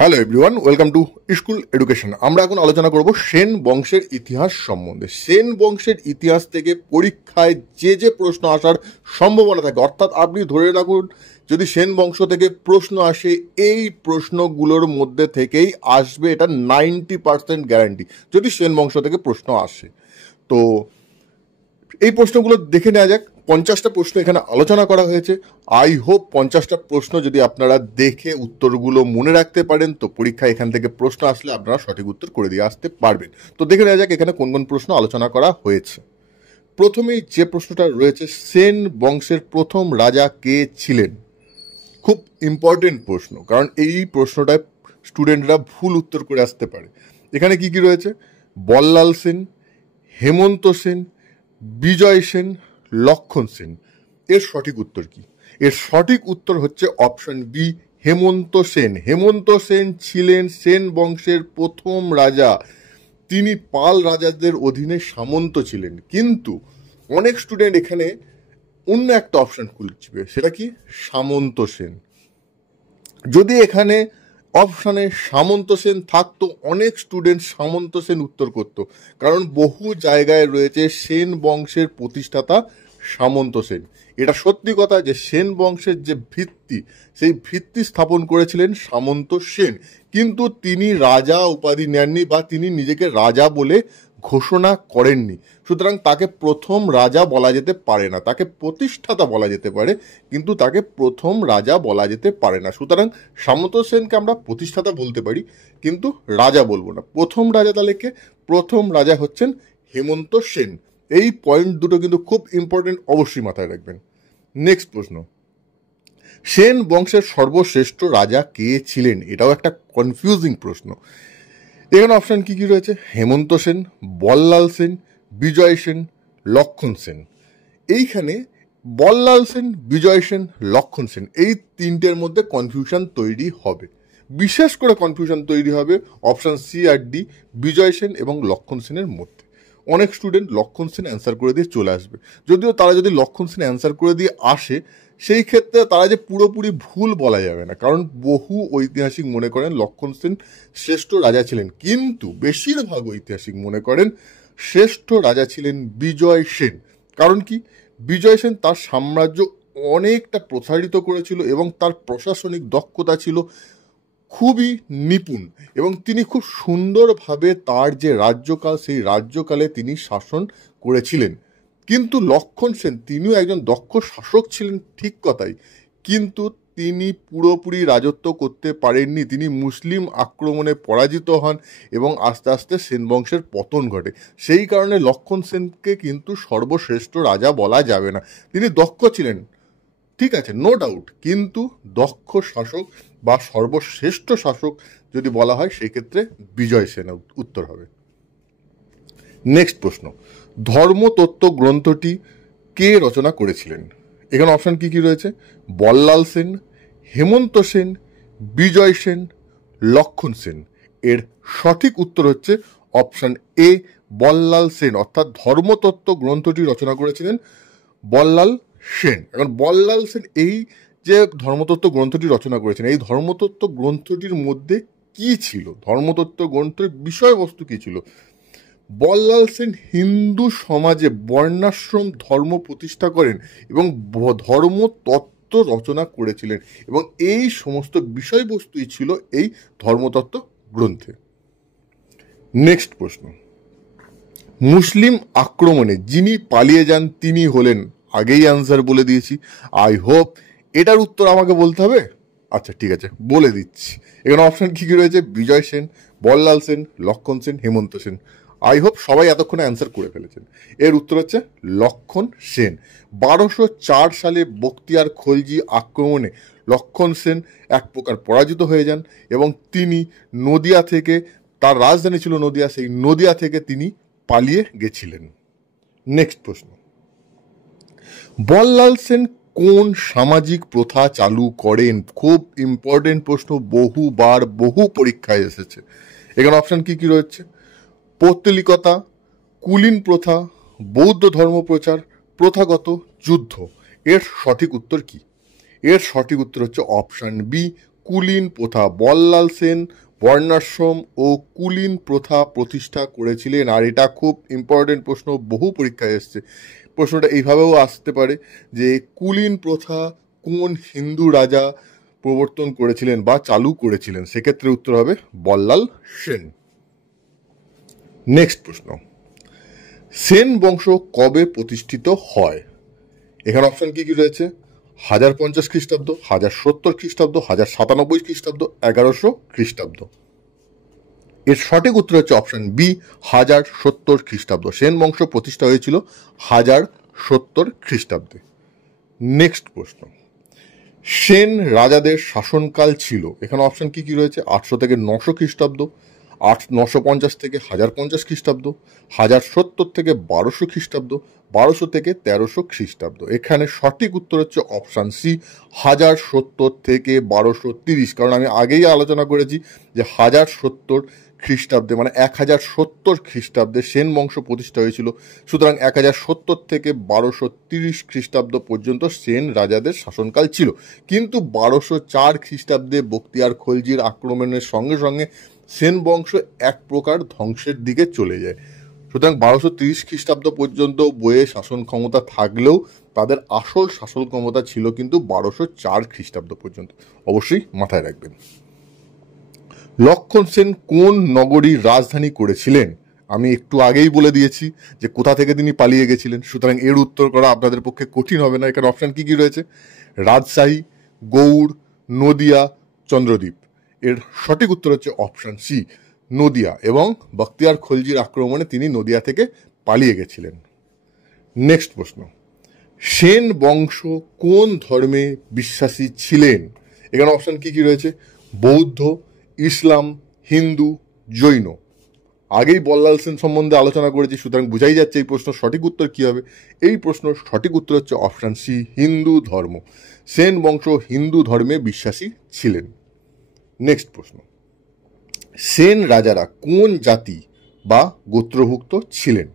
Hello everyone, welcome to school education. আমরা এখন আলোচনা করব সেন বংশের ইতিহাস সম্বন্ধে। সেন বংশের ইতিহাস থেকে পরীক্ষায় যে প্রশ্ন আসার সম্ভাবনা থাকে, অর্থাৎ আপনি ধরে রাখুন যদি সেন বংশ থেকে প্রশ্ন আসে, এই প্রশ্নগুলোর মধ্যে থেকেই আসবে, এটা 90% গ্যারান্টি যদি সেন বংশ থেকে প্রশ্ন আসে। তো এই প্রশ্নগুলো দেখে নেওয়া যাক। 50টা প্রশ্ন এখানে আলোচনা করা হয়েছে। আই হোপ 50টা প্রশ্ন যদি আপনারা দেখে উত্তরগুলো মনে রাখতে পারেন, তো পরীক্ষায় এখান থেকে প্রশ্ন আসলে আপনারা সঠিক উত্তর করে দিয়ে আসতে পারবেন। তো দেখে নেওয়া যাক এখানে কোন কোন প্রশ্ন আলোচনা করা হয়েছে। প্রথমেই যে প্রশ্নটা রয়েছে, সেন বংশের প্রথম রাজা কে ছিলেন? খুব ইম্পর্টেন্ট প্রশ্ন, কারণ এই প্রশ্নটায় স্টুডেন্টরা ভুল উত্তর করে আসতে পারে। এখানে কি কি রয়েছে? বল্লাল সেন, হেমন্ত সেন, বিজয় সেন, লক্ষণ সেন। এর সঠিক উত্তর কি? এর সঠিক উত্তর হচ্ছে অপশন বি, হেমন্ত সেন। হেমন্ত সেন ছিলেন সেন বংশের প্রথম রাজা। তিনি পাল রাজাদের অধীনে সামন্ত ছিলেন। কিন্তু অনেক স্টুডেন্ট এখানে অন্য একটা অপশন খুঁজবে, সেটা কি? সামন্ত সেন। যদি এখানে অপশানে সামন্ত সেন থাকতো, অনেক স্টুডেন্ট সামন্ত সেন উত্তর করতো, কারণ বহু জায়গায় রয়েছে সেন বংশের প্রতিষ্ঠাতা সামন্ত সেন। এটা সত্যি কথা যে সেন বংশের যে ভিত্তি, সেই ভিত্তি স্থাপন করেছিলেন সামন্ত সেন, কিন্তু তিনি রাজা উপাধি নেননি বা তিনি নিজেকে রাজা বলে ঘোষণা করেননি। সুতরাং তাকে প্রথম রাজা বলা যেতে পারে না, তাকে প্রতিষ্ঠাতা বলা যেতে পারে, কিন্তু তাকে প্রথম রাজা বলা যেতে পারে না। সুতরাং সামন্ত সেনকে আমরা প্রতিষ্ঠাতা বলতে পারি, কিন্তু রাজা বলবো না। প্রথম রাজা তাহলে কে? প্রথম রাজা হচ্ছেন হেমন্ত সেন। এই পয়েন্ট দুটো কিন্তু খুব ইম্পর্টেন্ট, অবশ্যই মাথায় রাখবেন। নেক্সট প্রশ্ন, সেন বংশের সর্বশ্রেষ্ঠ রাজা কে ছিলেন? এটাও একটা কনফিউজিং প্রশ্ন। এখানে অপশান কি কি রয়েছে? হেমন্ত সেন, বল্লাল সেন, বিজয় সেন, লক্ষণ সেন। এইখানে বল্লাল সেন, বিজয় সেন, লক্ষণ সেন, এই তিনটের মধ্যে কনফিউশন তৈরি হবে। বিশেষ করে কনফিউশন তৈরি হবে অপশান সি আর ডি, বিজয় সেন এবং লক্ষণ সেনের মধ্যে। অনেক স্টুডেন্ট লক্ষণ সেন অ্যান্সার করে দিয়ে চলে আসবে, যদিও তারা যদি লক্ষণ সেন অ্যান্সার করে দিয়ে আসে, সেই ক্ষেত্রে তারা যে পুরোপুরি ভুল বলা যাবে না, কারণ বহু ঐতিহাসিক মনে করেন লক্ষণ সেন শ্রেষ্ঠ রাজা ছিলেন, কিন্তু বেশিরভাগ ঐতিহাসিক মনে করেন শ্রেষ্ঠ রাজা ছিলেন বিজয় সেন। কারণ কি? বিজয় সেন তার সাম্রাজ্য অনেকটা প্রসারিত করেছিল এবং তার প্রশাসনিক দক্ষতা ছিল খুবই নিপুণ, এবং তিনি খুব সুন্দরভাবে তার যে রাজ্যকাল, সেই রাজ্যকালে তিনি শাসন করেছিলেন। কিন্তু লক্ষণ সেন তিনিও একজন দক্ষ শাসক ছিলেন, ঠিক কথাই, কিন্তু তিনি পুরোপুরি রাজত্ব করতে পারেননি। তিনি মুসলিম আক্রমণে পরাজিত হন এবং আস্তে আস্তে সেন বংশের পতন ঘটে। সেই কারণে লক্ষণ সেনকে কিন্তু সর্বশ্রেষ্ঠ রাজা বলা যাবে না। তিনি দক্ষ ছিলেন, ঠিক আছে, নো ডাউট, কিন্তু দক্ষ শাসক বা সর্বশ্রেষ্ঠ শাসক যদি বলা হয়, সেই ক্ষেত্রে বিজয় সেন উত্তর হবে। নেক্সট প্রশ্ন, ধর্মতত্ত্ব গ্রন্থটি কে রচনা করেছিলেন? এখানে অপশন কি কি রয়েছে? বল্লাল সেন, হেমন্ত সেন, বিজয় সেন, লক্ষণ সেন। এর সঠিক উত্তর হচ্ছে অপশন এ, বল্লাল সেন। অর্থাৎ ধর্মতত্ত্ব গ্রন্থটি রচনা করেছিলেন বল্লাল সেন। এখন বল্লাল সেন এই যে ধর্মতত্ত্ব গ্রন্থটি রচনা করেছেন, এই ধর্মতত্ত্ব গ্রন্থটির মধ্যে কি ছিল? ধর্মতত্ত্ব গ্রন্থের বিষয়বস্তু কি ছিল? বল্লাল সেন হিন্দু সমাজে বর্ণাশ্রম ধর্ম প্রতিষ্ঠা করেন এবং ধর্মতত্ত্ব রচনা করেছিলেন, এবং এই সমস্ত বিষয়বস্তুই ছিল এই ধর্মতত্ত্ব গ্রন্থে। নেক্সট প্রশ্ন, মুসলিম আক্রমণে যিনি পালিয়ে যান তিনি হলেন? আগেই অ্যান্সার বলে দিয়েছি। আই হোপ এটার উত্তর আমাকে বলতে হবে। আচ্ছা ঠিক আছে, বলে দিচ্ছি। এখানে অপশন কি কি রয়েছে? বিজয় সেন, বল্লাল সেন, লক্ষণ সেন, হেমন্ত সেন। আই হোপ সবাই এতক্ষণে অ্যান্সার করে ফেলেছেন। এর উত্তর হচ্ছে লক্ষণ সেন। 1204 সালে বখতিয়ার খলজি আক্রমণে লক্ষণ সেন এক প্রকার পরাজিত হয়ে যান এবং তিনি নদিয়া থেকে, তার রাজধানী ছিল নদিয়া, সেই নদিয়া থেকে তিনি পালিয়ে গেছিলেন। নেক্সট প্রশ্ন, বল্লাল সেন কোন সামাজিক প্রথা চালু করেন? খুব ইম্পর্টেন্ট প্রশ্ন, বহুবার বহু পরীক্ষায় এসেছে। এখানে অপশন কি কি রয়েছে? পৌত্তলিকতা, কুলীন প্রথা, বৌদ্ধ ধর্ম প্রচার, প্রথাগত যুদ্ধ। এর সঠিক উত্তর কি? এর সঠিক উত্তর হচ্ছে অপশন বি, কুলীন প্রথা, বল্লাল সেন বর্ণাশ্রম ও কুলীন প্রথা প্রতিষ্ঠা করেছিলেন। আর এটা খুব ইম্পর্টেন্ট প্রশ্ন, বহু পরীক্ষায় এসছে। প্রশ্নটা এইভাবেও আসতে পারে যে কুলীন প্রথা কোন হিন্দু রাজা প্রবর্তন করেছিলেন বা চালু করেছিলেন? সেক্ষেত্রে উত্তর হবে বল্লাল সেন। নেক্সট প্রশ্ন, সেন বংশ কবে প্রতিষ্ঠিত হয়? এখানে অপশন কি কি রয়েছে? 1050 খ্রিস্টাব্দ, 1070 খ্রিস্টাব্দ, 1097 খ্রিস্টাব্দ, 1100 খ্রিস্টাব্দ। এর সঠিক উত্তর হচ্ছে অপশন বি, 1070 খ্রিস্টাব্দ। সেন বংশ প্রতিষ্ঠা হয়েছিল 1070 খ্রিস্টাব্দে। নেক্সট প্রশ্ন, সেন রাজাদের শাসনকাল ছিল, এখানে অপশন কি কি রয়েছে? 800 থেকে 900 খ্রিস্টাব্দ, 950 থেকে 1050 খ্রিস্টাব্দ, 1070 থেকে 1200 খ্রিস্টাব্দ, 1200 থেকে 1300 খ্রিস্টাব্দ। এখানে সঠিক উত্তর হচ্ছে অপশান সি, 1070 থেকে 1230। কারণ আমি আগেই আলোচনা করেছি যে 1070 খ্রিস্টাব্দে মানে 1070 খ্রিস্টাব্দে সেন বংশ প্রতিষ্ঠা হয়েছিল। সুতরাং 1070 থেকে 1230 খ্রিস্টাব্দ পর্যন্ত সেন রাজাদের শাসনকাল ছিল। কিন্তু 1204 খ্রিস্টাব্দে বখতিয়ার খলজির আক্রমণের সঙ্গে সঙ্গে সেন বংশ এক প্রকার ধ্বংসের দিকে চলে যায়। সুতরাং 1230 খ্রিস্টাব্দ পর্যন্ত বইয়ে শাসন ক্ষমতা থাকলেও তাদের আসল শাসন ক্ষমতা ছিল কিন্তু 1204 খ্রিস্টাব্দ পর্যন্ত। অবশ্যই মাথায় রাখবেন। লক্ষণ সেন কোন নগরীর রাজধানী করেছিলেন? আমি একটু আগেই বলে দিয়েছি যে কোথা থেকে তিনি পালিয়ে গেছিলেন। সুতরাং এর উত্তর করা আপনাদের পক্ষে কঠিন হবে না। এখানে অপশন কি কি রয়েছে? রাজশাহী, গৌড়, নদিয়া, চন্দ্রদ্বীপ। এর সঠিক উত্তর হচ্ছে অপশন সি, নদিয়া, এবং বখতিয়ার খলজির আক্রমণে তিনি নদিয়া থেকে পালিয়ে গেছিলেন। নেক্সট প্রশ্ন, সেন বংশ কোন ধর্মে বিশ্বাসী ছিলেন? এখানে অপশন কি কি রয়েছে? বৌদ্ধ, ইসলাম, হিন্দু, জৈন। আগেই বল্লাল সেন সম্বন্ধে আলোচনা করেছি, সুতরাং বোঝাই যাচ্ছে এই প্রশ্ন সঠিক উত্তর কি হবে। এই প্রশ্ন সঠিক উত্তর হচ্ছে অপশন সি, হিন্দু ধর্ম। সেন বংশ হিন্দু ধর্মে বিশ্বাসী ছিলেন। নেক্সট প্রশ্ন, সেন রাজারা কোন জাতি বা গোত্রভুক্ত ছিলেন?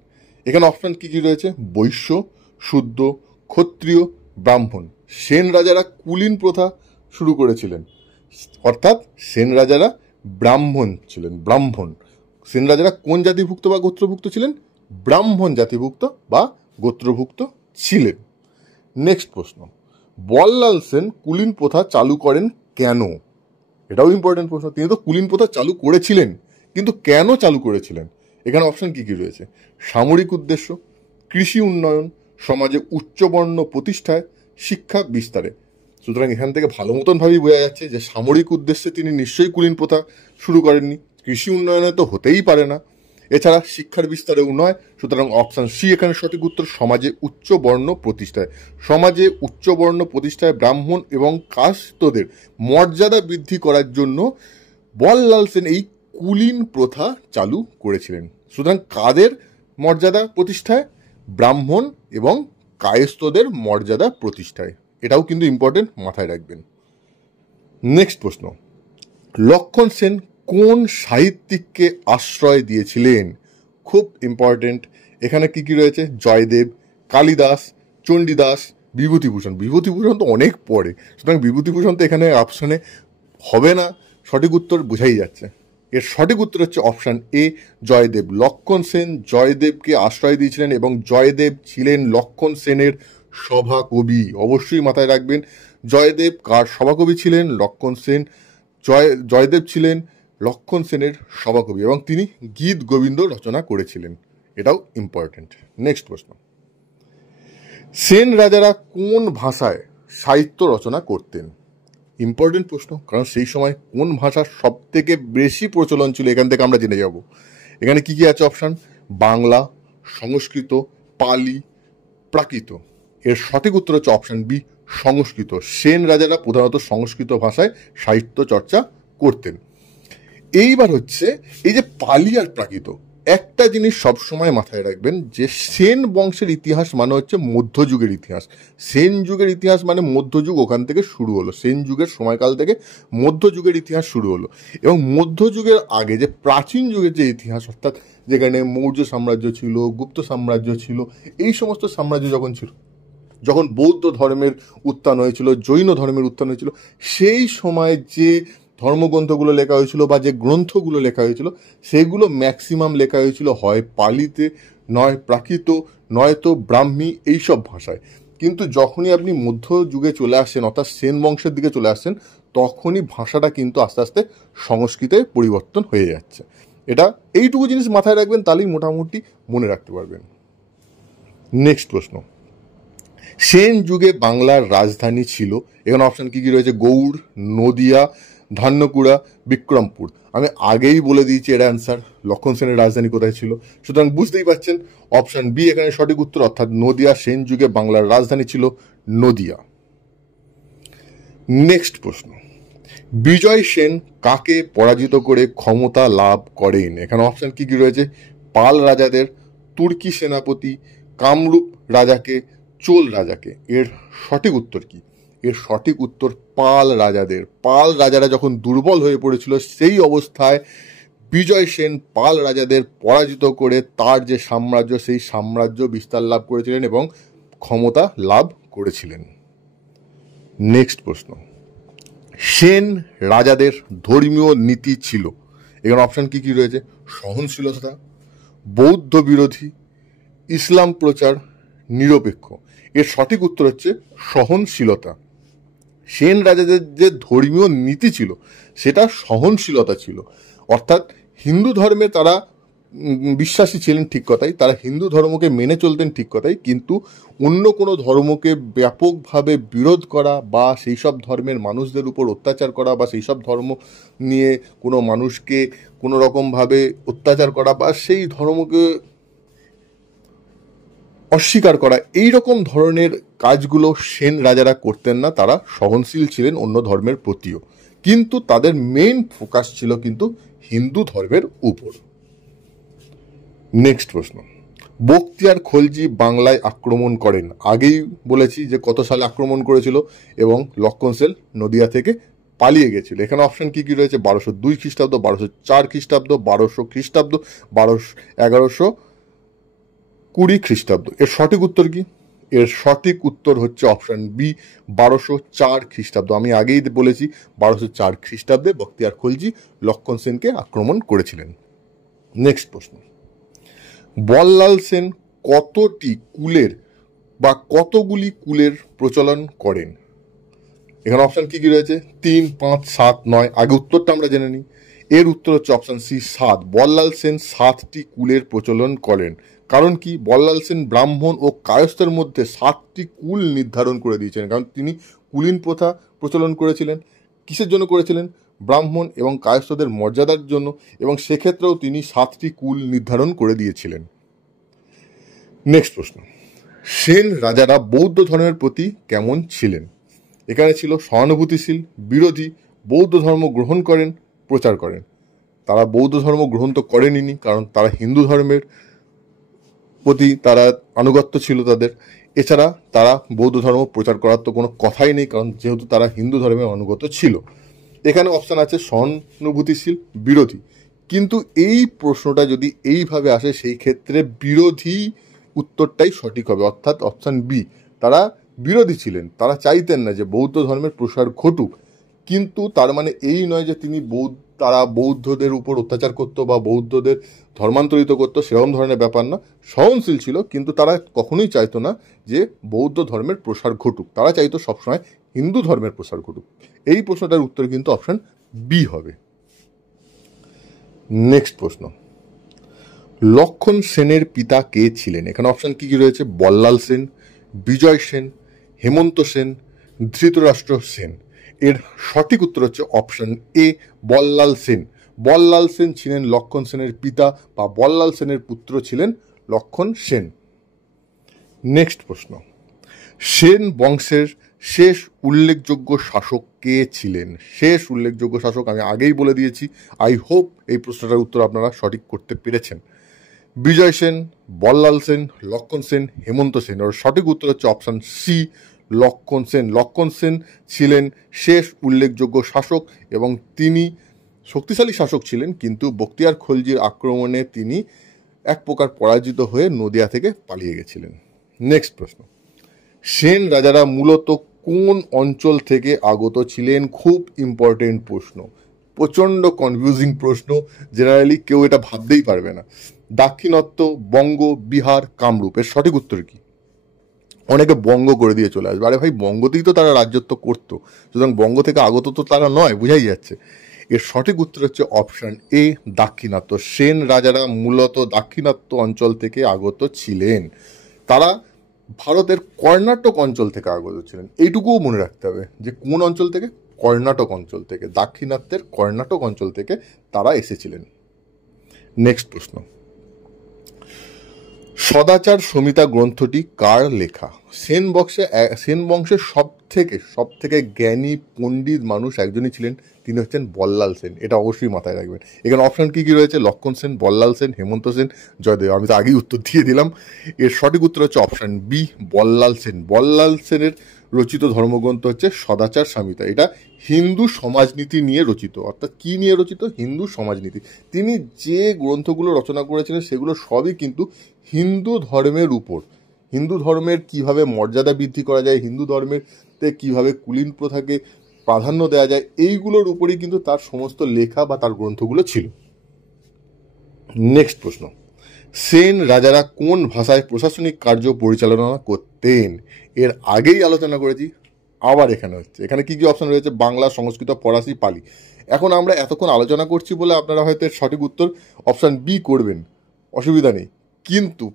এখানে অপশন কি কি রয়েছে? বৈশ্য, শূদ্র, ক্ষত্রিয়, ব্রাহ্মণ। সেন রাজারা কুলীন প্রথা শুরু করেছিলেন, অর্থাৎ সেন রাজারা ব্রাহ্মণ ছিলেন। ব্রাহ্মণ। সেন রাজারা কোন জাতিভুক্ত বা গোত্রভুক্ত ছিলেন? ব্রাহ্মণ জাতিভুক্ত বা গোত্রভুক্ত ছিলেন। নেক্সট প্রশ্ন, বল্লাল সেন কুলীন প্রথা চালু করেন কেন? এটাও ইম্পর্টেন্ট প্রশ্ন। তিনি তো কুলীন প্রথা চালু করেছিলেন, কিন্তু কেন চালু করেছিলেন? এখানে অপশন কি কি রয়েছে? সামরিক উদ্দেশ্য, কৃষি উন্নয়ন, সমাজে উচ্চবর্ণ প্রতিষ্ঠায়, শিক্ষা বিস্তারে। সুতরাং এখান থেকে ভালো মতন ভাবেই বোঝা যাচ্ছে যে সামরিক উদ্দেশ্যে তিনি নিশ্চয়ই কুলীন প্রথা শুরু করেননি। কৃষি উন্নয়নে তো হতেই পারে না, এছাড়া শিক্ষার বিস্তারেও নয়। সুতরাং অপশন সি এখানে সঠিক উত্তর, সমাজে উচ্চবর্ণ প্রতিষ্ঠায়। সমাজে উচ্চবর্ণ প্রতিষ্ঠায় ব্রাহ্মণ এবং কাস্তদের মর্যাদা বৃদ্ধি করার জন্য বল্লাল সেন এই কুলীন প্রথা চালু করেছিলেন। সুতরাং কাদের মর্যাদা প্রতিষ্ঠায়? ব্রাহ্মণ এবং কায়স্থদের মর্যাদা প্রতিষ্ঠায়। এটাও কিন্তু ইম্পর্টেন্ট, মাথায় রাখবেন। নেক্সট প্রশ্ন, লক্ষণ সেন কোন সাহিত্যিককে আশ্রয় দিয়েছিলেন? খুব ইম্পর্টেন্ট। এখানে কি কি রয়েছে? জয়দেব, কালিদাস, চণ্ডীদাস, বিভূতিভূষণ। বিভূতিভূষণ তো অনেক পরে, সুতরাং বিভূতিভূষণ তো এখানে অপশনে হবে না। সঠিক উত্তর বোঝাই যাচ্ছে। এর সঠিক উত্তর হচ্ছে অপশন এ, জয়দেব। লক্ষণ সেন জয়দেবকে আশ্রয় দিয়েছিলেন এবং জয়দেব ছিলেন লক্ষণ সেনের সভাকবি। অবশ্যই মাথায় রাখবেন, জয়দেব কার সভাকবি ছিলেন? লক্ষণ সেন। জয়দেব ছিলেন লক্ষণ সেনের সভাকবি এবং তিনি গীত গোবিন্দ রচনা করেছিলেন। এটাও ইম্পর্টেন্ট। নেক্সট প্রশ্ন, সেন রাজারা কোন ভাষায় সাহিত্য রচনা করতেন? ইম্পর্টেন্ট প্রশ্ন, কারণ সেই সময় কোন ভাষার সব থেকে বেশি প্রচলন ছিল এখান থেকে আমরা জেনে যাব। এখানে কি কি আছে অপশান? বাংলা, সংস্কৃত, পালি, প্রাকৃত। এর সঠিক উত্তর হচ্ছে অপশান বি, সংস্কৃত। সেন রাজারা প্রধানত সংস্কৃত ভাষায় সাহিত্য চর্চা করতেন। এইবার হচ্ছে এই যে পালি আর প্রাকৃত, একটা জিনিস সবসময় মাথায় রাখবেন যে সেন বংশের ইতিহাস মানে হচ্ছে মধ্যযুগের ইতিহাস। সেন যুগের ইতিহাস মানে মধ্যযুগ, ওখান থেকে শুরু হলো। সেন যুগের সময়কাল থেকে মধ্যযুগের ইতিহাস শুরু হলো। এবং মধ্যযুগের আগে যে প্রাচীন যুগের যে ইতিহাস, অর্থাৎ যেখানে মৌর্য সাম্রাজ্য ছিল, গুপ্ত সাম্রাজ্য ছিল, এই সমস্ত সাম্রাজ্য যখন ছিল, যখন বৌদ্ধ ধর্মের উত্থান হয়েছিল, জৈন ধর্মের উত্থান হয়েছিল, সেই সময় যে ধর্মগ্রন্থগুলো লেখা হয়েছিল বা যে গ্রন্থগুলো লেখা হয়েছিল সেগুলো ম্যাক্সিমাম লেখা হয়েছিল হয় পালিতে, নয় প্রাকৃত, নয়তো ব্রাহ্মী, এইসব ভাষায়। কিন্তু যখনই আপনি মধ্যযুগে চলে আসছেন, অর্থাৎ সেন বংশের দিকে চলে আসছেন, তখনই ভাষাটা কিন্তু আস্তে আস্তে সংস্কৃতে পরিবর্তন হয়ে যাচ্ছে। এটা এইটুকু জিনিস মাথায় রাখবেন, তাহলেই মোটামুটি মনে রাখতে পারবেন। নেক্সট প্রশ্ন, সেন যুগে বাংলার রাজধানী ছিল, এখানে অপশান কি কি রয়েছে? গৌড়, নদিয়া, ধান্যকুড়া, বিক্রমপুর। আমি আগেই বলে দিয়েছি এর অ্যান্সার, লক্ষণ সেনের রাজধানী কোথায় ছিল। সুতরাং বুঝতেই পারছেন অপশান বি এখানে সঠিক উত্তর, অর্থাৎ নদিয়া। সেন যুগে বাংলার রাজধানী ছিল নদিয়া। নেক্সট প্রশ্ন, বিজয় সেন কাকে পরাজিত করে ক্ষমতা লাভ করেন? এখানে অপশান কি কি রয়েছে? পাল রাজাদের, তুর্কি সেনাপতি, কামরূপ রাজাকে, চোল রাজাকে। এর সঠিক উত্তর কি? এর সঠিক উত্তর পাল রাজাদের। পাল রাজারা যখন দুর্বল হয়ে পড়েছিল, সেই অবস্থায় বিজয় সেন পাল রাজাদের পরাজিত করে তার যে সাম্রাজ্য, সেই সাম্রাজ্য বিস্তার লাভ করেছিলেন এবং ক্ষমতা লাভ করেছিলেন। নেক্সট প্রশ্ন, সেন রাজাদের ধর্মীয় নীতি ছিল, এখানে অপশান কি কি রয়েছে? সহনশীলতা, বৌদ্ধ বিরোধী, ইসলাম প্রচার, নিরপেক্ষ। এর সঠিক উত্তর হচ্ছে সহনশীলতা। সেন রাজাদের যে ধর্মীয় নীতি ছিল সেটা সহনশীলতা ছিল, অর্থাৎ হিন্দু ধর্মে তারা বিশ্বাসী ছিলেন ঠিক কথাই, তারা হিন্দু ধর্মকে মেনে চলতেন ঠিক কথাই, কিন্তু অন্য কোনো ধর্মকে ব্যাপকভাবে বিরোধ করা বা সেই সব ধর্মের মানুষদের উপর অত্যাচার করা বা সেই সব ধর্ম নিয়ে কোনো মানুষকে কোনো রকমভাবে অত্যাচার করা বা সেই ধর্মকে অস্বীকার করা, এই রকম ধরনের কাজগুলো সেন রাজারা করতেন না। তারা সহনশীল ছিলেন অন্য ধর্মের প্রতিও, কিন্তু তাদের মেইন ফোকাস ছিল কিন্তু হিন্দু ধর্মের উপর। নেক্সট প্রশ্ন, বখতিয়ার খলজি বাংলায় আক্রমণ করেন, আগেই বলেছি যে কত সালে আক্রমণ করেছিল এবং লক্ষণ সেন নদিয়া থেকে পালিয়ে গেছিল। এখানে অপশন কি কি রয়েছে? 1202 খ্রিস্টাব্দ, 1204 খ্রিস্টাব্দ, 1200 খ্রিস্টাব্দ, 1120 খ্রিস্টাব্দ। এর সঠিক উত্তর কি? এর সঠিক উত্তর হচ্ছে অপশন বি, 1204 খ্রিস্টাব্দ। আমি আগেই বলেছি 1204 খ্রিস্টাব্দে বখতিয়ার খলজি লক্ষণ সেনকে আক্রমণ করেছিলেন। নেক্সট প্রশ্ন, বল্লাল সেন কতটি কুলের বা কতগুলি কুলের প্রচলন করেন? এখানে অপশন কি কি রয়েছে? 3, 5, 7, 9। আগে উত্তরটা আমরা জেনে নিই। এর উত্তর হচ্ছে অপশন সি, 7। বল্লাল সেন 7টি কুলের প্রচলন করেন। কারণ কি? বল্লাল সেন ব্রাহ্মণ ও কায়স্থের মধ্যে 7টি কুল নির্ধারণ করে দিয়েছেন, কারণ তিনি কুলীন প্রথা প্রচলন করেছিলেন। কিসের জন্য করেছিলেন? ব্রাহ্মণ এবং কায়স্থদের মর্যাদার জন্য, এবং সেক্ষেত্রেও তিনি 7টি কুল নির্ধারণ করে দিয়েছিলেন। নেক্সট প্রশ্ন, সেন রাজারা বৌদ্ধ ধর্মের প্রতি কেমন ছিলেন? এখানে ছিল সহানুভূতিশীল, বিরোধী, বৌদ্ধ ধর্ম গ্রহণ করেন, প্রচার করেন। তারা বৌদ্ধ ধর্ম গ্রহণ তো করেনি, কারণ তারা হিন্দু ধর্মের প্রতি তারা আনুগত্য ছিল তাদের। এছাড়া তারা বৌদ্ধ ধর্ম প্রচার করার তো কোনো কথাই নেই, কারণ যেহেতু তারা হিন্দু ধর্মের অনুগত ছিল। এখানে অপশান আছে সহানুভূতিশীল, বিরোধী। কিন্তু এই প্রশ্নটা যদি এইভাবে আসে, সেই ক্ষেত্রে বিরোধী উত্তরটাই সঠিক হবে, অর্থাৎ অপশান বি। তারা বিরোধী ছিলেন, তারা চাইতেন না যে বৌদ্ধ ধর্মের প্রসার ঘটুক। কিন্তু তার মানে এই নয় যে তারা বৌদ্ধদের উপর অত্যাচার করতো বা বৌদ্ধদের ধর্মান্তরিত করতো, সেরকম ধরনের ব্যাপার না। সহনশীল ছিল, কিন্তু তারা কখনোই চাইতো না যে বৌদ্ধ ধর্মের প্রসার ঘটুক। তারা চাইতো সবসময় হিন্দু ধর্মের প্রসার ঘটুক। এই প্রশ্নটার উত্তর কিন্তু অপশন বি হবে। নেক্সট প্রশ্ন, লক্ষণ সেনের পিতা কে ছিলেন? এখানে অপশন কি কি রয়েছে? বল্লাল সেন, বিজয় সেন, হেমন্ত সেন, ধৃতরাষ্ট্র সেন। এর সঠিক উত্তর হচ্ছে অপশন এ, বল্লাল সেন। বল্লাল সেন ছিলেন লক্ষণ সেনের পিতা, বা বল্লাল সেনের পুত্র ছিলেন লক্ষণ সেন। নেক্সট প্রশ্ন, সেন বংশের শেষ উল্লেখযোগ্য শাসক কে ছিলেন? শেষ উল্লেখযোগ্য শাসক আমি আগেই বলে দিয়েছি। আই হোপ এই প্রশ্নটার উত্তর আপনারা সঠিক করতে পেরেছেন। বিজয় সেন, বল্লাল সেন, লক্ষণ সেন, হেমন্ত সেন। ওর সঠিক উত্তর হচ্ছে অপশন সি, লক্ষণ সেন। লক্ষণ সেন ছিলেন শেষ উল্লেখযোগ্য শাসক, এবং তিনি শক্তিশালী শাসক ছিলেন, কিন্তু বখতিয়ার খলজির আক্রমণে তিনি এক প্রকার পরাজিত হয়ে নদিয়া থেকে পালিয়ে গেছিলেন। নেক্সট প্রশ্ন, সেন রাজারা মূলত কোন অঞ্চল থেকে আগত ছিলেন? খুব ইম্পর্টেন্ট প্রশ্ন, প্রচণ্ড কনফিউজিং প্রশ্ন, জেনারেলি কেউ এটা ভাবতেই পারবে না। দাক্ষিণাত্য, বঙ্গ, বিহার, কামরূপ, এর সঠিক উত্তর কি? অনেকে বঙ্গ করে দিয়ে চলে আসবে। আরে ভাই, বঙ্গতেই তো তারা রাজত্ব করতো, সুতরাং বঙ্গ থেকে আগত তো তারা নয়, বুঝাই যাচ্ছে। এর সঠিক উত্তর হচ্ছে অপশন এ, দাক্ষিণাত্য। সেন রাজারা মূলত দাক্ষিণাত্য অঞ্চল থেকে আগত ছিলেন। তারা ভারতের কর্ণাটক অঞ্চল থেকে আগত ছিলেন, এইটুকুও মনে রাখতে হবে যে কোন অঞ্চল থেকে? কর্ণাটক অঞ্চল থেকে, দাক্ষিণাত্যের কর্ণাটক অঞ্চল থেকে তারা এসেছিলেন। নেক্সট প্রশ্ন, সদাচার সংহিতা গ্রন্থটি কার লেখা? সেন বংশের সব থেকে জ্ঞানী পণ্ডিত মানুষ একজনই ছিলেন, তিনি হচ্ছেন বল্লাল সেন। এটা অবশ্যই মাথায় রাখবেন। এখানে অপশন কি কি রয়েছে? লক্ষণ সেন, বল্লাল সেন, হেমন্ত সেন, জয়দেব। আমি তো আগেই উত্তর দিয়ে দিলাম। এর সঠিক উত্তর হচ্ছে অপশন বি, বল্লাল সেন। বল্লাল সেনের রচিত ধর্মগ্রন্থ হচ্ছে সদাচার সংহিতা। এটা হিন্দু সমাজনীতি নিয়ে রচিত। অর্থাৎ কি নিয়ে রচিত? হিন্দু সমাজনীতি। তিনি যে গ্রন্থগুলো রচনা করেছিলেন সেগুলো সবই কিন্তু হিন্দু ধর্মের উপর, হিন্দু ধর্মের কিভাবে মর্যাদা বৃদ্ধি করা যায়, হিন্দু ধর্মের কিভাবে কুলীন প্রথাকে প্রাধান্য দেওয়া যায়, এইগুলোর উপরেই কিন্তু তার সমস্ত লেখা বা তার গ্রন্থগুলো ছিল। নেক্সট প্রশ্ন, সেন রাজারা কোন ভাষায় প্রশাসনিক কার্য পরিচালনা করতেন? এর আগেই আলোচনা করেছি, আবার এখানে হচ্ছে। এখানে কি কি অপশন রয়েছে? বাংলা, সংস্কৃত, ফরাসি, পালি। এখন আমরা এতক্ষণ আলোচনা করছি বলে আপনারা হয়তো এর সঠিক উত্তর অপশন বি করবেন, অসুবিধা নেই। কিন্তু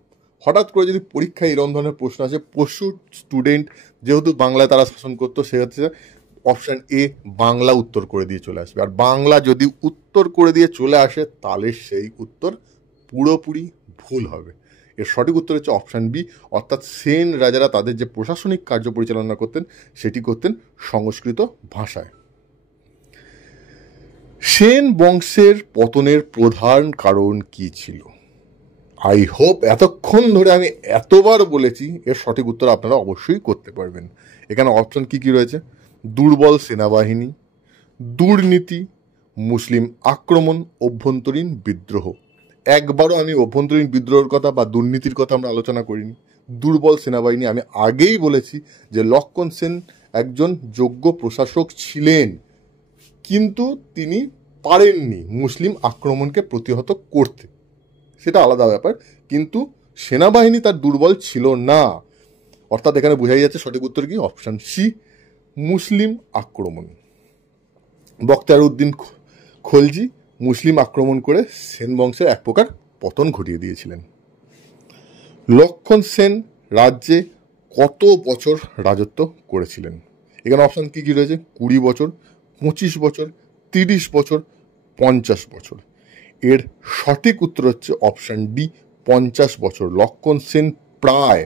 হঠাৎ করে যদি পরীক্ষায় এরকম ধরনের প্রশ্ন আসে, প্রচুর স্টুডেন্ট যেহেতু বাংলায় তারা শাসন করতো, সে হচ্ছে অপশন এ, বাংলা উত্তর করে দিয়ে চলে আসবে। আর বাংলা যদি উত্তর করে দিয়ে চলে আসে তাহলে সেই উত্তর পুরোপুরি ভুল হবে। এর সঠিক উত্তর হচ্ছে অপশন বি, অর্থাৎ সেন রাজারা তাদের যে প্রশাসনিক কার্য পরিচালনা করতেন সেটি করতেন সংস্কৃত ভাষায়। সেন বংশের পতনের প্রধান কারণ কি ছিল? আই হোপ এতক্ষণ ধরে আমি এতবার বলেছি, এর সঠিক উত্তর আপনারা অবশ্যই করতে পারবেন। এখানে অপশন কি কি রয়েছে? দুর্বল সেনাবাহিনী, দুর্নীতি, মুসলিম আক্রমণ, অভ্যন্তরীণ বিদ্রোহ। একবারও আমি অভ্যন্তরীণ বিদ্রোহের কথা বা দুর্নীতির কথা আমরা আলোচনা করিনি। দুর্বল সেনাবাহিনী, আমি আগেই বলেছি যে লক্ষণ সেন একজন যোগ্য প্রশাসক ছিলেন, কিন্তু তিনি পারেননি মুসলিম আক্রমণকে প্রতিহত করতে, সেটা আলাদা ব্যাপার। কিন্তু সেনাবাহিনী তার দুর্বল ছিল না। অর্থাৎ এখানে বোঝাই যাচ্ছে সঠিক উত্তর কি? অপশন সি, মুসলিম আক্রমণ। বখতিয়ার উদ্দিন খলজি মুসলিম আক্রমণ করে সেন বংশের এক প্রকার পতন ঘটিয়ে দিয়েছিলেন। লক্ষণ সেন রাজ্যে কত বছর রাজত্ব করেছিলেন? এখানে অপশন কি কি রয়েছে? 20 বছর, 25 বছর, 30 বছর, 50 বছর। এর সঠিক উত্তর হচ্ছে অপশন ডি, 50 বছর। লক্ষণ সেন প্রায়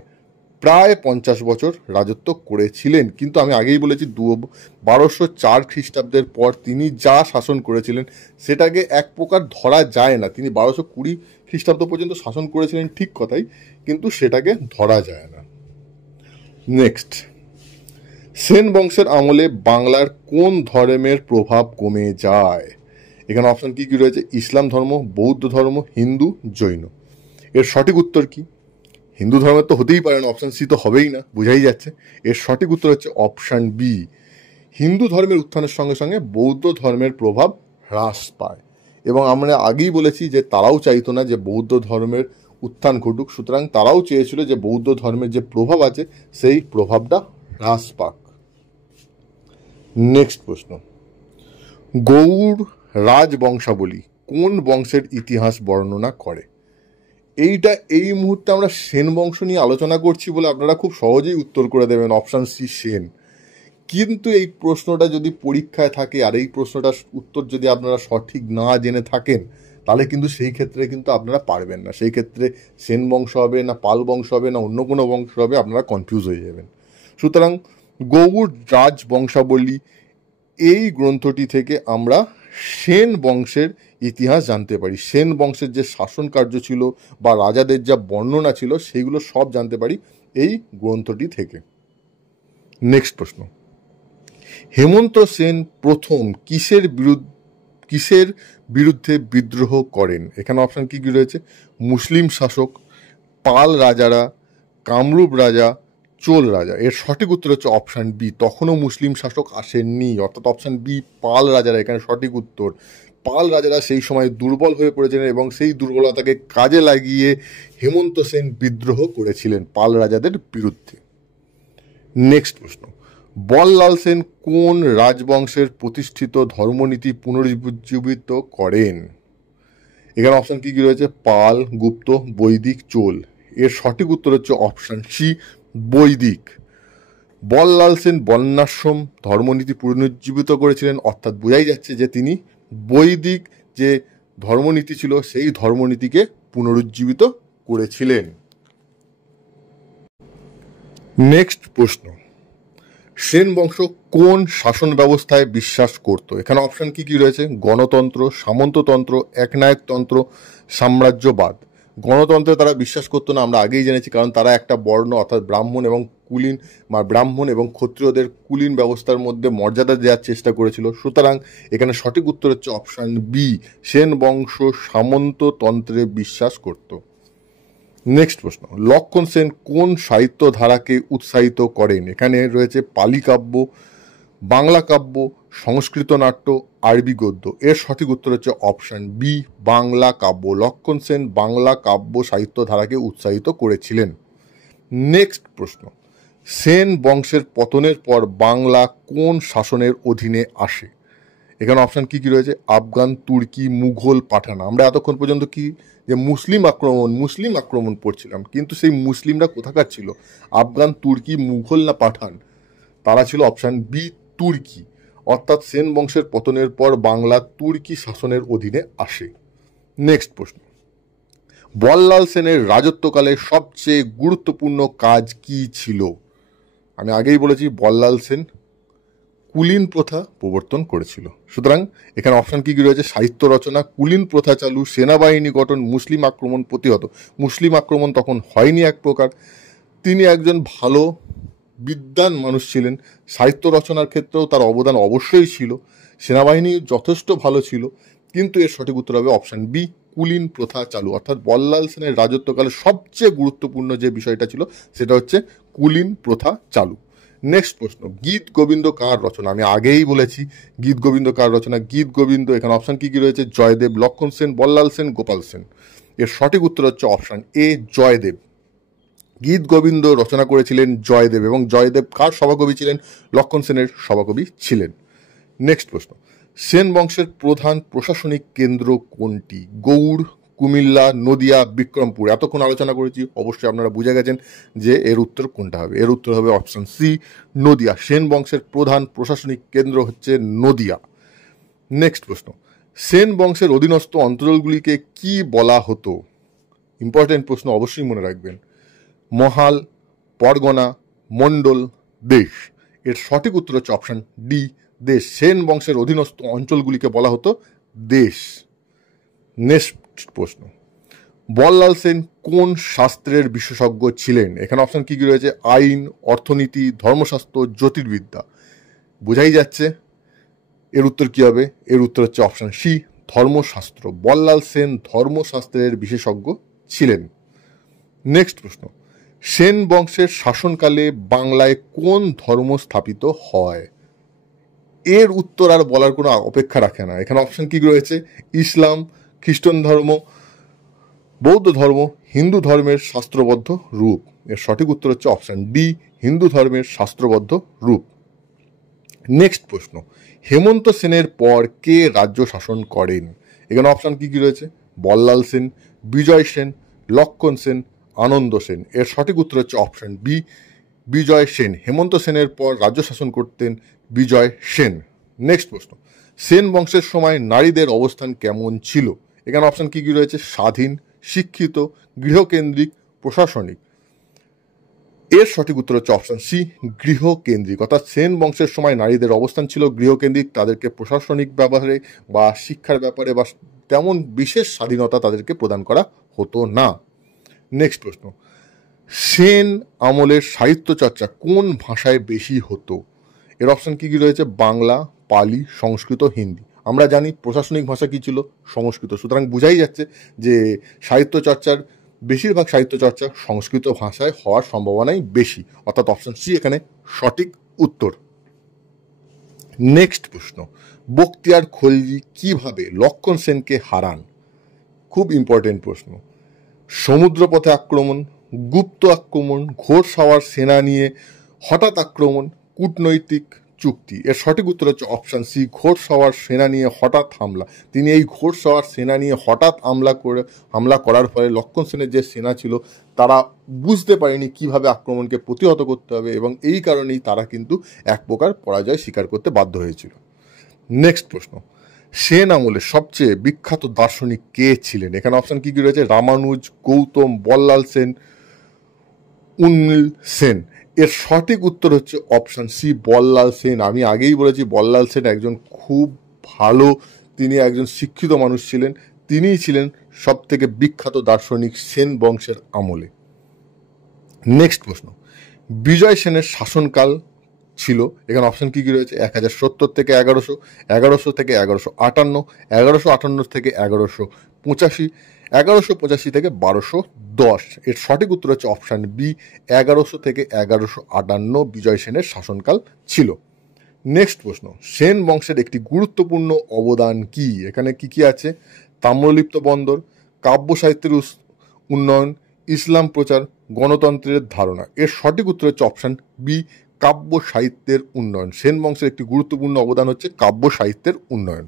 50 বছর রাজত্ব করেছিলেন। কিন্তু আমি আগেই বলেছি 1204 খ্রিস্টাব্দের পর তিনি যা শাসন করেছিলেন সেটাকে এক প্রকার ধরা যায় না। তিনি 1220 খ্রিস্টাব্দ পর্যন্ত শাসন করেছিলেন, ঠিক কথাই, কিন্তু সেটাকে ধরা যায় না। নেক্সট, সেন বংশের আমলে বাংলার কোন ধর্মের প্রভাব কমে যায়? এখানে অপশন কি কি রয়েছে? ইসলাম ধর্ম, বৌদ্ধ ধর্ম, হিন্দু, জৈন। এর সঠিক উত্তর কি? হিন্দু ধর্মের তো হতেই পারে না, অপশন সি তো হবেই না, বোঝাই যাচ্ছে। এর সঠিক উত্তর হচ্ছে অপশন বি, হিন্দু ধর্মের উত্থানের সঙ্গে সঙ্গে বৌদ্ধ ধর্মের প্রভাব হ্রাস পায়। এবং আমরা আগেই বলেছি যে তারাও চাইতো না যে বৌদ্ধ ধর্মের উত্থান ঘটুক, সুতরাং তারাও চেয়েছিল যে বৌদ্ধ ধর্মের যে প্রভাব আছে সেই প্রভাবটা হ্রাস পাক। নেক্সট প্রশ্ন, গৌড় রাজবংশাবলী কোন বংশের ইতিহাস বর্ণনা করে? এইটা এই মুহূর্তে আমরা সেন বংশ নিয়ে আলোচনা করছি বলে আপনারা খুব সহজেই উত্তর করে দেবেন, অপশন সি, সেন। কিন্তু এই প্রশ্নটা যদি পরীক্ষায় থাকে আর এই প্রশ্নটার উত্তর যদি আপনারা সঠিক না জেনে থাকেন তাহলে কিন্তু সেই ক্ষেত্রে কিন্তু আপনারা পারবেন না। সেই ক্ষেত্রে সেন বংশ হবে না পাল বংশ হবে না অন্য কোনো বংশ হবে, আপনারা কনফিউজ হয়ে যাবেন। সুতরাং গৌড় রাজবংশাবলী এই গ্রন্থটি থেকে আমরা সেন বংশের ইতিহাস জানতে পারি। সেন বংশের যে শাসন কার্য ছিল বা রাজাদের যা বর্ণনা ছিল সেইগুলো সব জানতে পারি এই গ্রন্থটি থেকে। নেক্সট প্রশ্ন, হেমন্ত সেন প্রথম কিসের বিরুদ্ধে বিদ্রোহ করেন? এখানে অপশন কি কি রয়েছে? মুসলিম শাসক, পাল রাজারা, কামরূপ রাজা, চোল রাজা। এর সঠিক উত্তর হচ্ছে অপশান বি, তখনও মুসলিম শাসক আসেননি, অর্থাৎ অপশান বি পাল রাজারা এখানে সঠিক উত্তর। পাল রাজারা সেই সময় দুর্বল হয়ে পড়েছিলেন এবং সেই দুর্বলতাকে কাজে লাগিয়ে হেমন্ত সেন বিদ্রোহ করেছিলেন পাল রাজাদের বিরুদ্ধে। নেক্সট প্রশ্ন, বল্লাল সেন কোন রাজবংশের প্রতিষ্ঠিত ধর্মনীতি পুনরুজ্জীবিত করেন? এখানে অপশান কি কি রয়েছে? পাল, গুপ্ত, বৈদিক, চোল। এর সঠিক উত্তর হচ্ছে অপশান সি, বৈদিক। বল্লাল সেন বর্ণাশ্রম ধর্মনীতি পুনরুজ্জীবিত করেছিলেন, অর্থাৎ বোঝাই যাচ্ছে যে তিনি বৈদিক যে ধর্মনীতি ছিল সেই ধর্মনীতিকে পুনরুজ্জীবিত করেছিলেন। নেক্সট প্রশ্ন, সেন বংশ কোন শাসন ব্যবস্থায় বিশ্বাস করত? এখানে অপশন কি কি রয়েছে? গণতন্ত্র, সামন্ততন্ত্র, একনায়কতন্ত্র, সাম্রাজ্যবাদ। গণতন্ত্রে তারা বিশ্বাস করতো না, আমরা আগেই জেনেছি, কারণ তারা একটা বর্ণ অর্থাৎ ব্রাহ্মণ এবং কুলীন বা ব্রাহ্মণ এবং ক্ষত্রিয়দের কুলীন ব্যবস্থার মধ্যে মর্যাদা দেওয়ার চেষ্টা করেছিল। সুতরাং এখানে সঠিক উত্তর হচ্ছে অপশন বি, সেন বংশ সামন্ততন্ত্রে বিশ্বাস করত। নেক্সট প্রশ্ন, লক্ষণ সেন কোন সাহিত্য ধারাকে উৎসাহিত করেন? এখানে রয়েছে পালি কাব্য, বাংলা কাব্য, সংস্কৃত নাট্য, আরবি গদ্য। এর সঠিক উত্তর হচ্ছে অপশন বি, বাংলা কাব্য। লক্ষণ সেন বাংলা কাব্য সাহিত্য ধারাকে উৎসাহিত করেছিলেন। নেক্সট প্রশ্ন, সেন বংশের পতনের পর বাংলা কোন শাসনের অধীনে আসে? এখানে অপশান কি কি রয়েছে? আফগান, তুর্কি, মুঘল, পাঠান। আমরা এতক্ষণ পর্যন্ত কি যে মুসলিম আক্রমণ পড়ছিলাম, কিন্তু সেই মুসলিমরা কোথাকার ছিল? আফগান, তুর্কি, মুঘল না পাঠান? তারা ছিল অপশান বি, তুর্কি। অর্থাৎ সেন বংশের পতনের পর বাংলা তুর্কি শাসনের অধীনে আসে। নেক্সট প্রশ্ন, বল্লাল সেনের রাজত্বকালে সবচেয়ে গুরুত্বপূর্ণ কাজ কি ছিল? আমি আগেই বলেছি বল্লাল সেন কুলীন প্রথা প্রবর্তন করেছিল। সুতরাং এখানে অপশন কি কি রয়েছে? সাহিত্য রচনা, কুলীন প্রথা চালু, সেনাবাহিনী গঠন, মুসলিম আক্রমণ প্রতিহত। মুসলিম আক্রমণ তখন হয়নি এক প্রকার। তিনি একজন ভালো বিদ্বান মানুষ ছিলেন, সাহিত্য রচনার ক্ষেত্রেও তার অবদান অবশ্যই ছিল, সেনাবাহিনী যথেষ্ট ভালো ছিল। কিন্তু এর সঠিক উত্তর হবে অপশান বি, কুলীন প্রথা চালু। অর্থাৎ বল্লাল সেনের রাজত্বকালে সবচেয়ে গুরুত্বপূর্ণ যে বিষয়টা ছিল সেটা হচ্ছে কুলীন প্রথা চালু। নেক্সট প্রশ্ন, গীত গোবিন্দ কার রচনা? আমি আগেই বলেছি গীত গোবিন্দ কার রচনা। গীত গোবিন্দ, এখানে অপশান কি কি রয়েছে? জয়দেব, লক্ষণ সেন, বল্লাল সেন, গোপাল সেন। এর সঠিক উত্তর হচ্ছে অপশান এ, জয়দেব। গীত গোবিন্দ রচনা করেছিলেন জয়দেব, এবং জয়দেব কার সভাকবি ছিলেন? লক্ষণ সেনের সভাকবি ছিলেন। নেক্সট প্রশ্ন, সেন বংশের প্রধান প্রশাসনিক কেন্দ্র কোনটি? গৌড়, কুমিল্লা, নদিয়া, বিক্রমপুর। এতক্ষণ আলোচনা করেছি, অবশ্যই আপনারা বুঝে গেছেন যে এর উত্তর কোনটা হবে। এর উত্তর হবে অপশন সি, নদিয়া। সেন বংশের প্রধান প্রশাসনিক কেন্দ্র হচ্ছে নদিয়া। নেক্সট প্রশ্ন, সেন বংশের অধীনস্থ অঞ্চলগুলিকে কি বলা হতো? ইম্পর্টেন্ট প্রশ্ন, অবশ্যই মনে রাখবেন। মহাল, পরগনা, মণ্ডল, দেশ। এর সঠিক উত্তর হচ্ছে অপশন ডি, দেশ। সেন বংশের অধীনস্থ অঞ্চলগুলিকে বলা হতো দেশ। নেক্সট প্রশ্ন, বল্লাল সেন কোন শাস্ত্রের বিশেষজ্ঞ ছিলেন? এখানে অপশন কি কি রয়েছে? আইন, অর্থনীতি, ধর্মশাস্ত্র, জ্যোতির্বিদ্যা। বোঝাই যাচ্ছে এর উত্তর কি হবে। এর উত্তর হচ্ছে অপশন সি, ধর্মশাস্ত্র। বল্লাল সেন ধর্মশাস্ত্রের বিশেষজ্ঞ ছিলেন। নেক্সট প্রশ্ন, সেন বংশের শাসনকালে বাংলায় কোন ধর্ম স্থাপিত হয়? এর উত্তর আর বলার কোনো অপেক্ষা রাখে না। এখানে অপশন কি রয়েছে? ইসলাম, খ্রিস্টান ধর্ম, বৌদ্ধ ধর্ম, হিন্দু ধর্মের শাস্ত্রবদ্ধ রূপ। এর সঠিক উত্তর হচ্ছে অপশন ডি, হিন্দু ধর্মের শাস্ত্রবদ্ধ রূপ। নেক্সট প্রশ্ন, হেমন্ত সেনের পর কে রাজ্য শাসন করেন? এখানে অপশন কি কি রয়েছে? বল্লাল সেন, বিজয় সেন, লক্ষণ সেন, আনন্দ সেন। এর সঠিক উত্তর হচ্ছে অপশন বি, বিজয় সেন। হেমন্ত সেনের পর রাজ্য শাসন করতেন বিজয় সেন। নেক্সট প্রশ্ন, সেন বংশের সময় নারীদের অবস্থান কেমন ছিল? এখানে অপশন কি কি রয়েছে? স্বাধীন, শিক্ষিত, গৃহকেন্দ্রিক, প্রশাসনিক। এর সঠিক উত্তর হচ্ছে অপশন সি, গৃহকেন্দ্রিক। অর্থাৎ সেন বংশের সময় নারীদের অবস্থান ছিল গৃহকেন্দ্রিক, তাদেরকে প্রশাসনিক ব্যাপারে বা শিক্ষার ব্যাপারে বা তেমন বিশেষ স্বাধীনতা তাদেরকে প্রদান করা হতো না। নেক্সট প্রশ্ন, সেন আমলের সাহিত্য চর্চা কোন ভাষায় বেশি হতো? এর অপশন কি কি রয়েছে? বাংলা, পালি, সংস্কৃত, হিন্দি। আমরা জানি প্রশাসনিক ভাষা কি ছিল? সংস্কৃত। সুতরাং বোঝাই যাচ্ছে যে সাহিত্য চর্চার বেশিরভাগ সাহিত্য চর্চা সংস্কৃত ভাষায় হওয়ার সম্ভাবনাই বেশি, অর্থাৎ অপশন সি এখানে সঠিক উত্তর। নেক্সট প্রশ্ন, বখতিয়ার খলজি কিভাবে লক্ষণ সেনকে হারান? খুব ইম্পর্টেন্ট প্রশ্ন। সমুদ্রপথে আক্রমণ, গুপ্ত আক্রমণ, ঘোড়সাওয়ার সেনা নিয়ে হঠাৎ আক্রমণ, কূটনৈতিক চুক্তি। এর সঠিক উত্তর হচ্ছে অপশান সি, ঘোড়সাওয়ার সেনা নিয়ে হঠাৎ হামলা। তিনি এই ঘোড়সাওয়ার সেনা নিয়ে হঠাৎ হামলা করার ফলে লক্ষণ সেনের যে সেনা ছিল তারা বুঝতে পারেনি কিভাবে আক্রমণকে প্রতিহত করতে হবে, এবং এই কারণেই তারা কিন্তু এক প্রকার পরাজয় স্বীকার করতে বাধ্য হয়েছিল। নেক্সট প্রশ্ন, সেন আমলে সবচেয়ে বিখ্যাত দার্শনিক কে ছিলেন? এখানে অপশন কি কি রয়েছে? রামানুজ, গৌতম, বল্লাল সেন, উন্মিল সেন। এর সঠিক উত্তর হচ্ছে অপশন সি, বল্লাল সেন। আমি আগেই বলেছি বল্লাল সেন একজন খুব ভালো, তিনি একজন শিক্ষিত মানুষ ছিলেন, তিনিই ছিলেন সব থেকে বিখ্যাত দার্শনিক সেন বংশের আমলে। নেক্সট প্রশ্ন, বিজয় সেনের শাসনকাল ছিল, এখানে অপশন কি কি রয়েছে? 1070 থেকে 1100, 1100 থেকে 1158, 1158 থেকে 1185, 1185 থেকে 1210। এর সঠিক উত্তর হচ্ছে অপশান বি, 1100 থেকে 1158 বিজয় সেনের শাসনকাল ছিল। নেক্সট প্রশ্ন, সেন বংশের একটি গুরুত্বপূর্ণ অবদান কি? এখানে কি কি আছে? তাম্রলিপ্ত বন্দর, কাব্য সাহিত্যের উন্নয়ন, ইসলাম প্রচার, গণতন্ত্রের ধারণা। এর সঠিক উত্তর হচ্ছে অপশান বি, কাব্য সাহিত্যের উন্নয়ন। সেন বংশের একটি গুরুত্বপূর্ণ অবদান হচ্ছে কাব্য সাহিত্যের উন্নয়ন।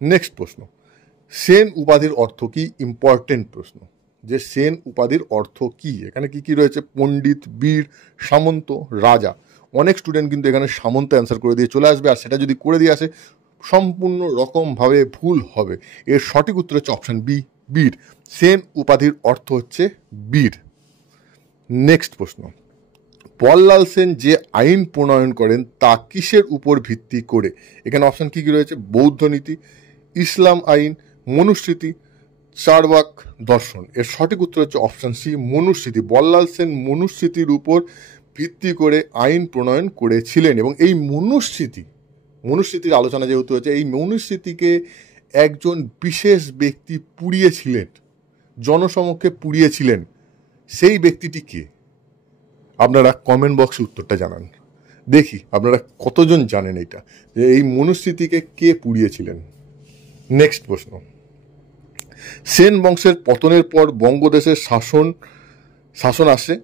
নেক্সট প্রশ্ন, সেন উপাধির অর্থ কি? ইম্পর্টেন্ট প্রশ্ন, যে সেন উপাধির অর্থ কি? এখানে কি কি রয়েছে? পণ্ডিত, বীর, সামন্ত, রাজা। অনেক স্টুডেন্ট কিন্তু এখানে সামন্ত অ্যান্সার করে দিয়ে চলে আসবে, আর সেটা যদি করে দিয়ে আসে সম্পূর্ণ রকমভাবে ভুল হবে। এর সঠিক উত্তর হচ্ছে অপশান বি, বীর। সেন উপাধির অর্থ হচ্ছে বীর। নেক্সট প্রশ্ন, বল্লাল সেন যে আইন প্রণয়ন করেন তা কিসের উপর ভিত্তি করে? এখানে অপশান কি কি রয়েছে? বৌদ্ধ নীতি, ইসলাম আইন, মনুস্মৃতি, চারবাক দর্শন। এর সঠিক উত্তর হচ্ছে অপশান সি, মনুস্মৃতি। বল্লাল সেন মনুস্মৃতির উপর ভিত্তি করে আইন প্রণয়ন করেছিলেন, এবং এই মনুস্মৃতির আলোচনা যেহেতু হচ্ছে, এই মনুস্মৃতিকে একজন বিশেষ ব্যক্তি পুড়িয়েছিলেন, জনসমক্ষে পুড়িয়েছিলেন। সেই ব্যক্তিটি কে? আপনারা কমেন্ট বক্সে উত্তরটা জানান, দেখি আপনারা কতজন জানেন এটা, যে এই মনুস্মৃতিকে কে পুড়িয়েছিলেন। নেক্সট প্রশ্ন, সেন বংশের পতনের পর বঙ্গদেশের শাসন আসে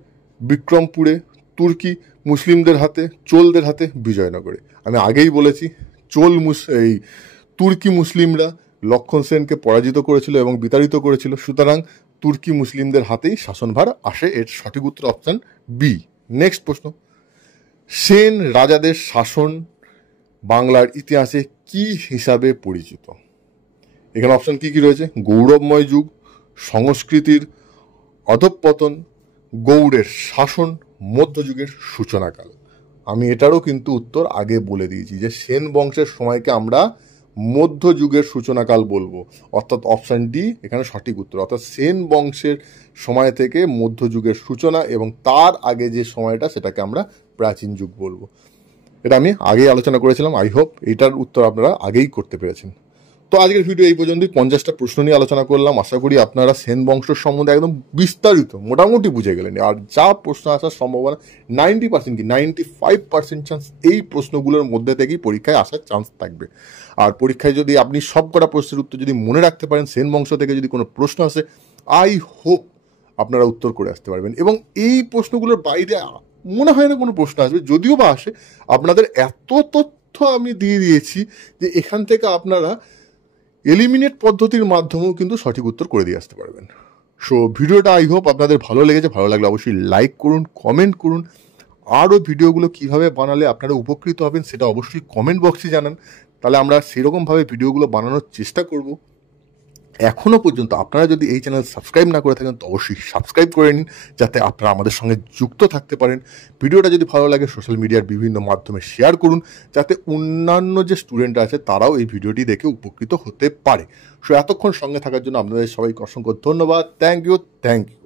বিক্রমপুরে, তুর্কি মুসলিমদের হাতে, চোলদের হাতে, বিজয়নগরে। আমি আগেই বলেছি এই তুর্কি মুসলিমরা লক্ষণ সেনকে পরাজিত করেছিল এবং বিতাড়িত করেছিল, সুতরাং তুর্কি মুসলিমদের হাতেই শাসনভার আসে। এর সঠিক উত্তর অপশান বি। নেক্সট প্রশ্ন, সেন রাজাদের শাসন বাংলার ইতিহাসে কি হিসাবে পরিচিত? এখানে অপশন কি কি রয়েছে? গৌরবময় যুগ, সংস্কৃতির অধঃপতন, গৌড়ের শাসন, মধ্যযুগের সূচনাকাল। আমি এটারও কিন্তু উত্তর আগে বলে দিয়েছি, যে সেন বংশের সময়কে আমরা মধ্যযুগের সূচনাকাল বলবো, অর্থাৎ অপশান ডি এখানে সঠিক উত্তর। অর্থাৎ সেন বংশের সময় থেকে মধ্যযুগের সূচনা, এবং তার আগে যে সময়টা সেটাকে আমরা প্রাচীন যুগ বলবো। এটা আমি আগেই আলোচনা করেছিলাম, আই হোপ এটার উত্তর আপনারা আগেই করতে পেরেছেন। তো আজকের ভিডিও এই পর্যন্তই। 50টা প্রশ্ন নিয়ে আলোচনা করলাম। আশা করি আপনারা সেন বংশ সম্বন্ধে একদম বিস্তারিত মোটামুটি বুঝে গেলেন, আর যা প্রশ্ন আসার সম্ভাবনা 90% কি 95% চান্স এই প্রশ্নগুলোর মধ্যে থেকেই পরীক্ষায় আসার চান্স থাকবে। আর পরীক্ষায় যদি আপনি সব কটা প্রশ্নের উত্তর যদি মনে রাখতে পারেন, সেন বংশ থেকে যদি কোনো প্রশ্ন আসে, আই হোপ আপনারা উত্তর করে আসতে পারবেন। এবং এই প্রশ্নগুলোর বাইরে মনে হয় না কোনো প্রশ্ন আসবে, যদিও বা আসে, আপনাদের এত তথ্য আমি দিয়ে দিয়েছি যে এখান থেকে আপনারা এলিমিনেট পদ্ধতির মাধ্যমেও কিন্তু সঠিক উত্তর করে দিয়ে আসতে পারবেন। সো ভিডিওটা আই হোপ আপনাদের ভালো লেগেছে। ভালো লাগলে অবশ্যই লাইক করুন, কমেন্ট করুন। আরও ভিডিওগুলো কিভাবে বানালে আপনারা উপকৃত হবেন সেটা অবশ্যই কমেন্ট বক্সে জানান, তাহলে আমরা সেরকমভাবে ভিডিওগুলো বানানোর চেষ্টা করব। এখনও পর্যন্ত আপনারা যদি এই চ্যানেল সাবস্ক্রাইব না করে থাকেন তো অবশ্যই সাবস্ক্রাইব করে নিন, যাতে আপনারা আমাদের সঙ্গে যুক্ত থাকতে পারেন। ভিডিওটা যদি ভালো লাগে সোশ্যাল মিডিয়ার বিভিন্ন মাধ্যমে শেয়ার করুন, যাতে অন্যান্য যে স্টুডেন্ট আছে তারাও এই ভিডিওটি দেখে উপকৃত হতে পারে। সো এতক্ষণ সঙ্গে থাকার জন্য আপনাদের সবাইকে অসংখ্য ধন্যবাদ। Thank you.